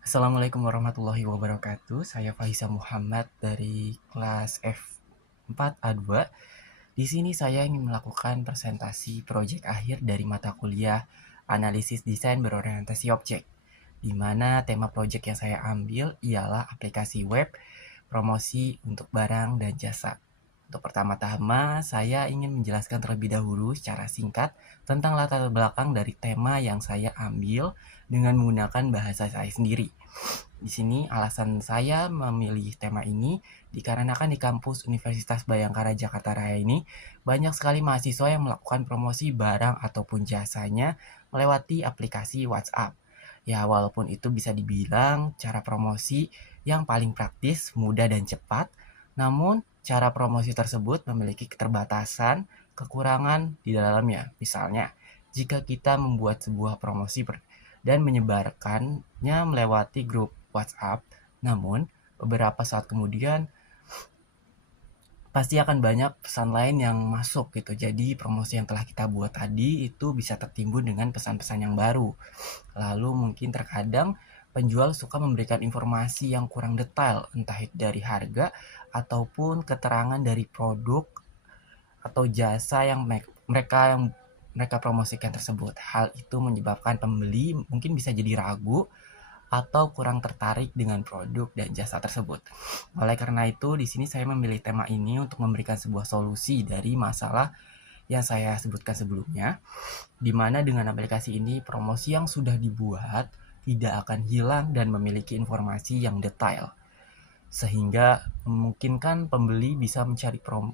Assalamualaikum warahmatullahi wabarakatuh. Saya Fahiza Muhammad dari kelas F4A2. Di sini saya ingin melakukan presentasi proyek akhir dari mata kuliah Analisis Desain Berorientasi Objek, di mana tema proyek yang saya ambil ialah aplikasi web promosi untuk barang dan jasa. Untuk pertama-tama, saya ingin menjelaskan terlebih dahulu secara singkat tentang latar belakang dari tema yang saya ambil dengan menggunakan bahasa saya sendiri. Di sini alasan saya memilih tema ini dikarenakan di kampus Universitas Bayangkara Jakarta Raya ini banyak sekali mahasiswa yang melakukan promosi barang ataupun jasanya melewati aplikasi WhatsApp. Ya, walaupun itu bisa dibilang cara promosi yang paling praktis, mudah dan cepat, namun cara promosi tersebut memiliki keterbatasan, kekurangan di dalamnya. Misalnya, jika kita membuat sebuah promosi dan menyebarkannya melewati grup WhatsApp, namun beberapa saat kemudian pasti akan banyak pesan lain yang masuk gitu. Jadi promosi yang telah kita buat tadi itu bisa tertimbun dengan pesan-pesan yang baru. Lalu mungkin terkadang penjual suka memberikan informasi yang kurang detail, entah itu dari harga ataupun keterangan dari produk atau jasa yang mereka promosikan tersebut. Hal itu menyebabkan pembeli mungkin bisa jadi ragu atau kurang tertarik dengan produk dan jasa tersebut. Oleh karena itu, di sini saya memilih tema ini untuk memberikan sebuah solusi dari masalah yang saya sebutkan sebelumnya, di mana dengan aplikasi ini promosi yang sudah dibuat tidak akan hilang dan memiliki informasi yang detail, sehingga memungkinkan pembeli bisa mencari pro,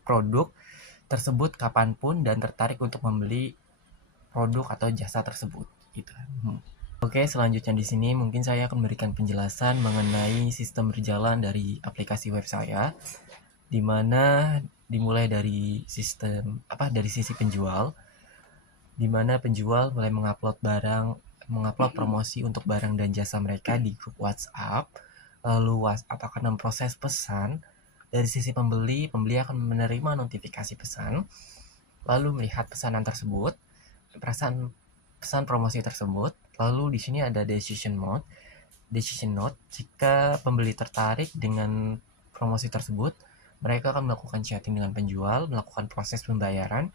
produk tersebut kapanpun dan tertarik untuk membeli produk atau jasa tersebut. Gitu. Oke, selanjutnya di sini mungkin saya akan memberikan penjelasan mengenai sistem berjalan dari aplikasi web saya, di mana dimulai dari dari sisi penjual, di mana penjual mulai mengupload promosi untuk barang dan jasa mereka di grup WhatsApp. Lalu WhatsApp akan memproses pesan. Dari sisi pembeli akan menerima notifikasi pesan, lalu melihat pesanan tersebut, pesan promosi tersebut. Lalu di sini ada decision note. Jika pembeli tertarik dengan promosi tersebut, mereka akan melakukan chatting dengan penjual, melakukan proses pembayaran.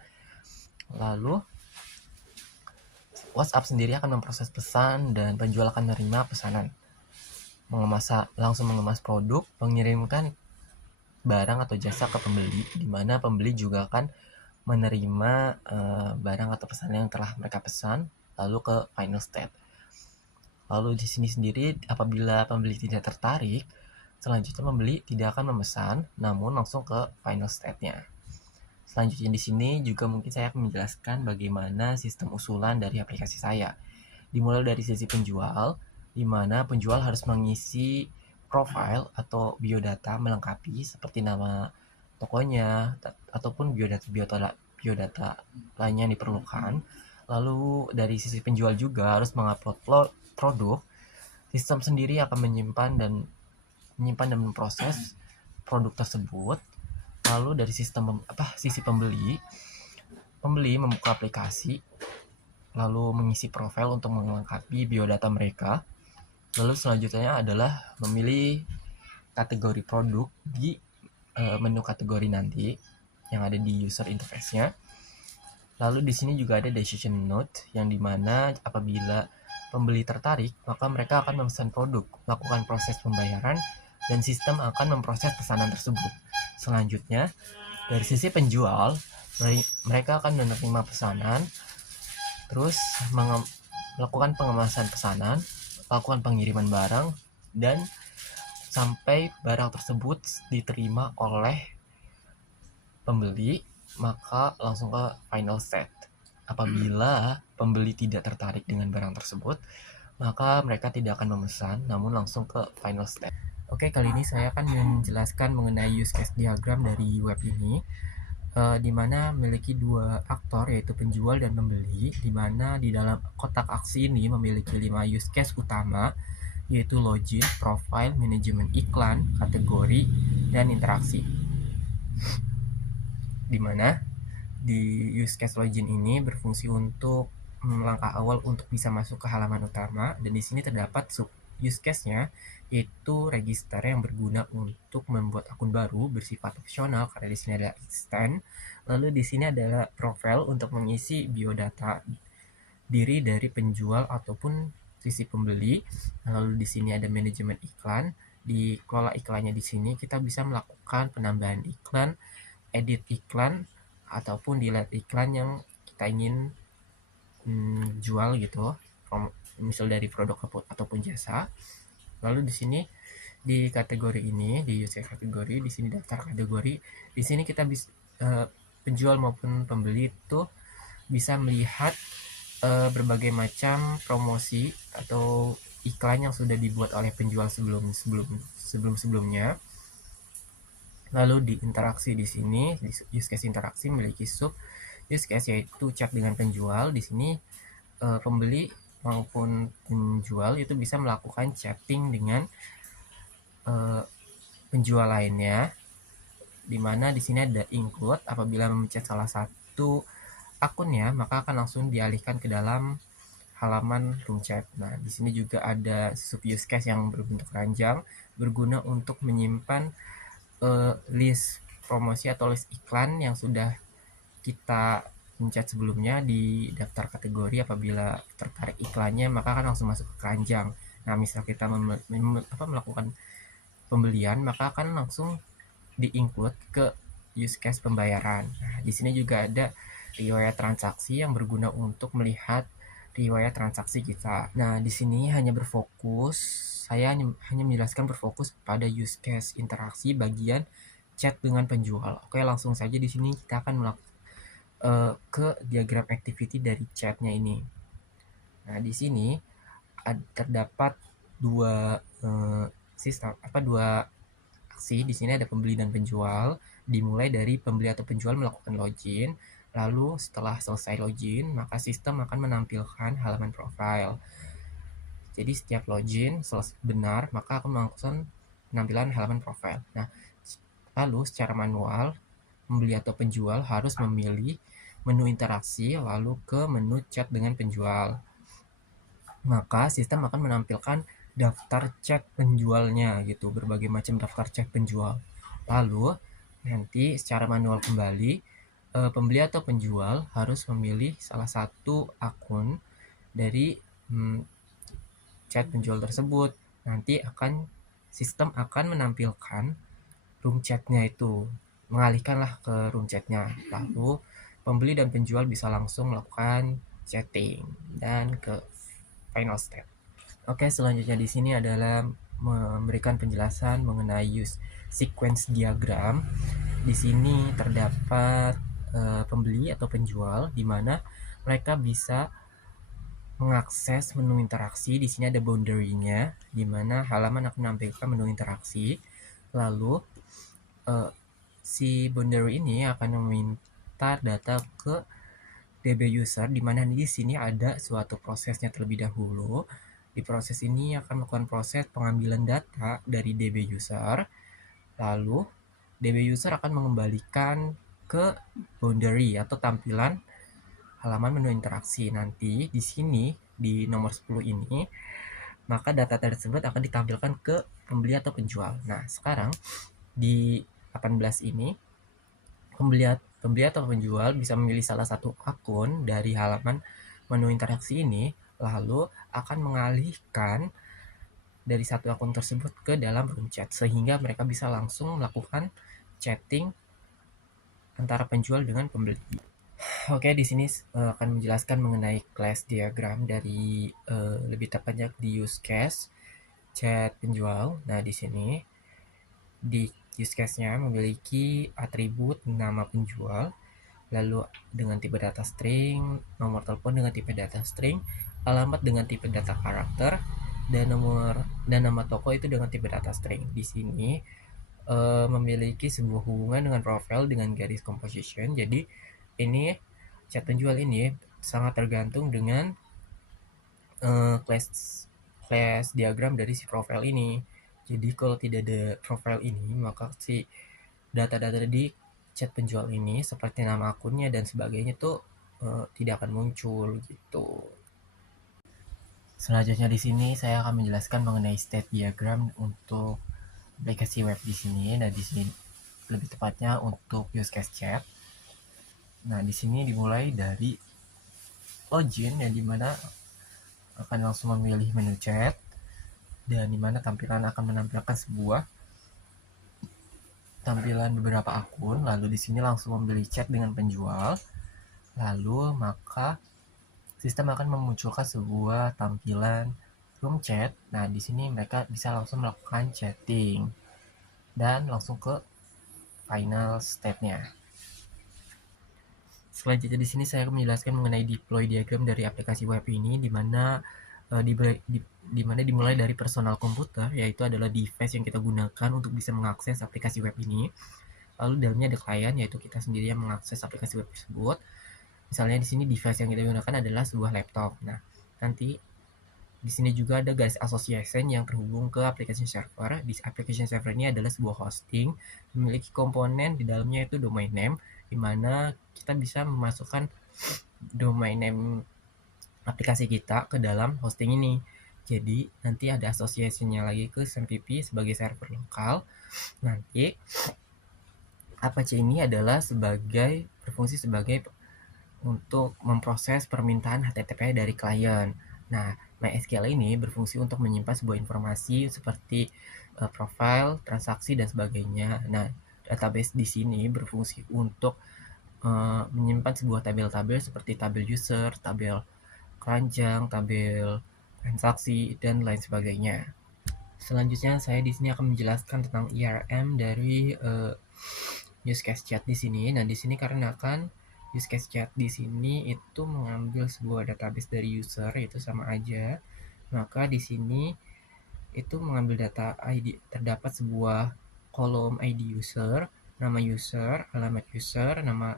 Lalu WhatsApp sendiri akan memproses pesan dan penjual akan menerima pesanan. Langsung mengemas produk, mengirimkan barang atau jasa ke pembeli, di mana pembeli juga akan menerima barang atau pesan yang telah mereka pesan, lalu ke final state. Lalu di sini sendiri, apabila pembeli tidak tertarik, selanjutnya pembeli tidak akan memesan, namun langsung ke final state-nya. Selanjutnya di sini juga mungkin saya akan menjelaskan bagaimana sistem usulan dari aplikasi saya. Dimulai dari sisi penjual, di mana penjual harus mengisi profil atau biodata melengkapi seperti nama tokonya ataupun biodata lainnya yang diperlukan. Lalu dari sisi penjual juga harus mengupload produk. Sistem sendiri akan menyimpan dan memproses produk tersebut. Lalu dari sisi pembeli membuka aplikasi, lalu mengisi profil untuk melengkapi biodata mereka. Lalu selanjutnya adalah memilih kategori produk di menu kategori nanti yang ada di user interface-nya. Lalu di sini juga ada decision note yang dimana apabila pembeli tertarik, maka mereka akan memesan produk, melakukan proses pembayaran, dan sistem akan memproses pesanan tersebut. Selanjutnya, dari sisi penjual, mereka akan menerima pesanan, terus melakukan pengemasan pesanan, lakukan pengiriman barang, dan sampai barang tersebut diterima oleh pembeli, maka langsung ke final set. Apabila pembeli tidak tertarik dengan barang tersebut, maka mereka tidak akan memesan, namun langsung ke final step. Oke, kali ini saya akan menjelaskan mengenai use case diagram dari web ini, di mana memiliki dua aktor, yaitu penjual dan pembeli, di mana di dalam kotak aksi ini memiliki 5 use case utama, yaitu login, profile, manajemen iklan, kategori, dan interaksi. Di mana di use case login ini berfungsi untuk langkah awal untuk bisa masuk ke halaman utama, dan di sini terdapat sub use case-nya, yaitu register yang berguna untuk membuat akun baru bersifat opsional karena di sini ada extend. Lalu di sini adalah profile untuk mengisi biodata diri dari penjual ataupun sisi pembeli. Lalu di sini ada manajemen iklan. Di kelola iklannya di sini kita bisa melakukan penambahan iklan, edit iklan, ataupun delete iklan yang kita ingin jual gitu, misal dari produk ataupun jasa. Lalu di sini di kategori ini, di user kategori, di sini daftar kategori, di sini kita bisa penjual maupun pembeli itu bisa melihat berbagai macam promosi atau iklan yang sudah dibuat oleh penjual sebelumnya. Lalu di interaksi di sini, di use case interaksi memiliki sub use case yaitu chat dengan penjual. Di sini pembeli maupun penjual itu bisa melakukan chatting dengan penjual lainnya, dimana di sini ada include. Apabila memencet salah satu akunnya, maka akan langsung dialihkan ke dalam halaman room chat. Nah, di sini juga ada sub use case yang berbentuk ranjang, berguna untuk menyimpan list promosi atau list iklan yang sudah kita pencet sebelumnya di daftar kategori. Apabila tertarik iklannya, maka akan langsung masuk ke keranjang. Nah, misal kita melakukan pembelian, maka akan langsung di-include ke use case pembayaran. Nah, di sini juga ada riwayat transaksi yang berguna untuk melihat riwayat transaksi kita. Nah, di sini saya hanya menjelaskan berfokus pada use case interaksi bagian chat dengan penjual. Oke, langsung saja di sini kita akan melakukan ke diagram activity dari chatnya ini. Nah, di sini terdapat dua aksi. Di sini ada pembeli dan penjual. Dimulai dari pembeli atau penjual melakukan login. Lalu setelah selesai login, maka sistem akan menampilkan halaman profile. Jadi setiap login benar, maka akan melakukan penampilan halaman profile. Nah, lalu secara manual, pembeli atau penjual harus memilih menu interaksi lalu ke menu chat dengan penjual. Maka sistem akan menampilkan daftar chat penjualnya gitu, berbagai macam daftar chat penjual. Lalu nanti secara manual kembali, pembeli atau penjual harus memilih salah satu akun dari chat penjual tersebut. Nanti sistem akan menampilkan room chatnya itu, mengalihkanlah ke room chatnya. Lalu pembeli dan penjual bisa langsung melakukan chatting dan ke final step. Oke, selanjutnya di sini adalah memberikan penjelasan mengenai use sequence diagram. Di sini terdapat pembeli atau penjual, di mana mereka bisa mengakses menu interaksi. Di sini ada boundary-nya, di mana halaman akan menampilkan menu interaksi. Lalu si boundary ini akan meminta data ke DB user, di mana di sini ada suatu prosesnya terlebih dahulu. Di proses ini akan melakukan proses pengambilan data dari DB user, lalu DB user akan mengembalikan ke boundary atau tampilan halaman menu interaksi. Nanti di sini di nomor 10 ini, maka data tersebut akan ditampilkan ke pembeli atau penjual. Nah, sekarang di 18 ini, pembeli atau penjual bisa memilih salah satu akun dari halaman menu interaksi ini, lalu akan mengalihkan dari satu akun tersebut ke dalam room chat, sehingga mereka bisa langsung melakukan chatting antara penjual dengan pembeli. Oke, di sini akan menjelaskan mengenai class diagram dari lebih tepatnya di use case chat penjual. Nah, di sini di use case-nya memiliki atribut nama penjual, lalu dengan tipe data string, nomor telepon dengan tipe data string, alamat dengan tipe data karakter, dan nama toko itu dengan tipe data string. Di sini memiliki sebuah hubungan dengan profile dengan garis composition. Jadi ini chat penjual ini sangat tergantung dengan class diagram dari si profile ini. Jadi kalau tidak ada profile ini, maka si data-data di chat penjual ini seperti nama akunnya dan sebagainya tuh tidak akan muncul gitu. Selanjutnya di sini saya akan menjelaskan mengenai state diagram untuk aplikasi web di sini. Nah, di sini lebih tepatnya untuk use case chat. Nah, di sini dimulai dari login yang dimana akan langsung memilih menu chat dan dimana tampilan akan menampilkan sebuah tampilan beberapa akun. Lalu di sini langsung memilih chat dengan penjual. Lalu maka sistem akan memunculkan sebuah tampilan room chat. Nah, di sini mereka bisa langsung melakukan chatting dan langsung ke final step-nya. Selanjutnya di sini saya akan menjelaskan mengenai deploy diagram dari aplikasi web ini, di mana dimulai dari personal komputer, yaitu adalah device yang kita gunakan untuk bisa mengakses aplikasi web ini. Lalu dalamnya ada klien, yaitu kita sendiri yang mengakses aplikasi web tersebut. Misalnya di sini device yang kita gunakan adalah sebuah laptop. Nah, nanti di sini juga ada garis association yang terhubung ke application server. Di application server ini adalah sebuah hosting, memiliki komponen di dalamnya itu domain name, di mana kita bisa memasukkan domain name aplikasi kita ke dalam hosting ini. Jadi nanti ada association-nya lagi ke SMPP sebagai server lokal. Nanti Apache ini adalah berfungsi sebagai untuk memproses permintaan HTTP dari klien. Nah, MySQL ini berfungsi untuk menyimpan sebuah informasi seperti profil, transaksi, dan sebagainya. Nah, database di sini berfungsi untuk menyimpan sebuah tabel-tabel seperti tabel user, tabel keranjang, tabel transaksi, dan lain sebagainya. Selanjutnya, saya di sini akan menjelaskan tentang IRM dari use case chat di sini. Nah, di sini karena kan use case chat di sini itu mengambil sebuah database dari user, itu sama aja. Maka di sini itu mengambil data ID, terdapat sebuah kolom ID user, nama user, alamat user, nama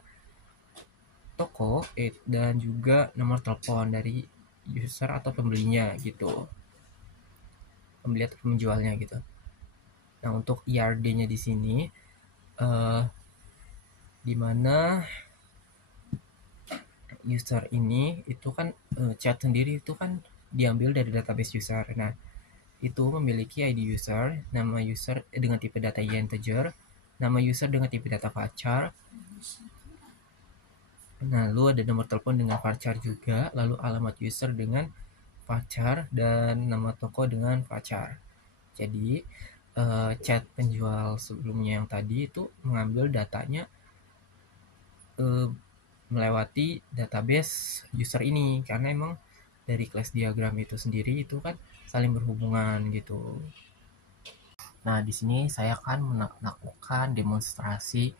toko, dan juga nomor telepon dari user atau pembelinya gitu. Pembeli atau penjualnya gitu. Nah, untuk IRD-nya di sini di mana user ini itu kan chat sendiri itu kan diambil dari database user. Nah, itu memiliki ID user, nama user dengan tipe data integer, nama user dengan tipe data varchar. Nah, lalu ada nomor telepon dengan varchar juga, lalu alamat user dengan varchar dan nama toko dengan varchar. Jadi chat penjual sebelumnya yang tadi itu mengambil datanya melewati database user ini karena emang dari class diagram itu sendiri itu kan saling berhubungan gitu. Nah, di sini saya akan melakukan demonstrasi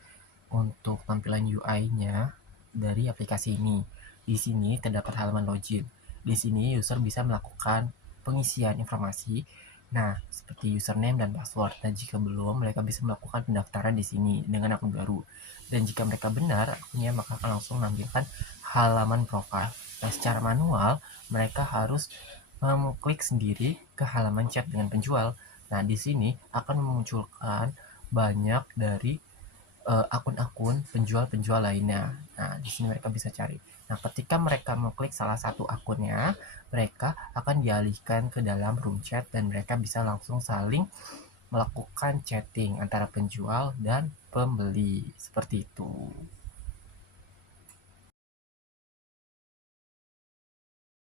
untuk tampilan UI-nya dari aplikasi ini. Di sini terdapat halaman login. Di sini user bisa melakukan pengisian informasi. Nah, seperti username dan password. Dan jika belum, mereka bisa melakukan pendaftaran di sini dengan akun baru. Dan jika mereka benar akunnya, maka akan langsung menampilkan halaman profile. Nah, secara manual, mereka harus mengklik sendiri ke halaman chat dengan penjual. Nah, di sini akan memunculkan banyak dari akun-akun penjual-penjual lainnya. Nah, di sini mereka bisa cari. Nah, ketika mereka mengklik salah satu akunnya, mereka akan dialihkan ke dalam room chat dan mereka bisa langsung saling melakukan chatting antara penjual dan pembeli. Seperti itu.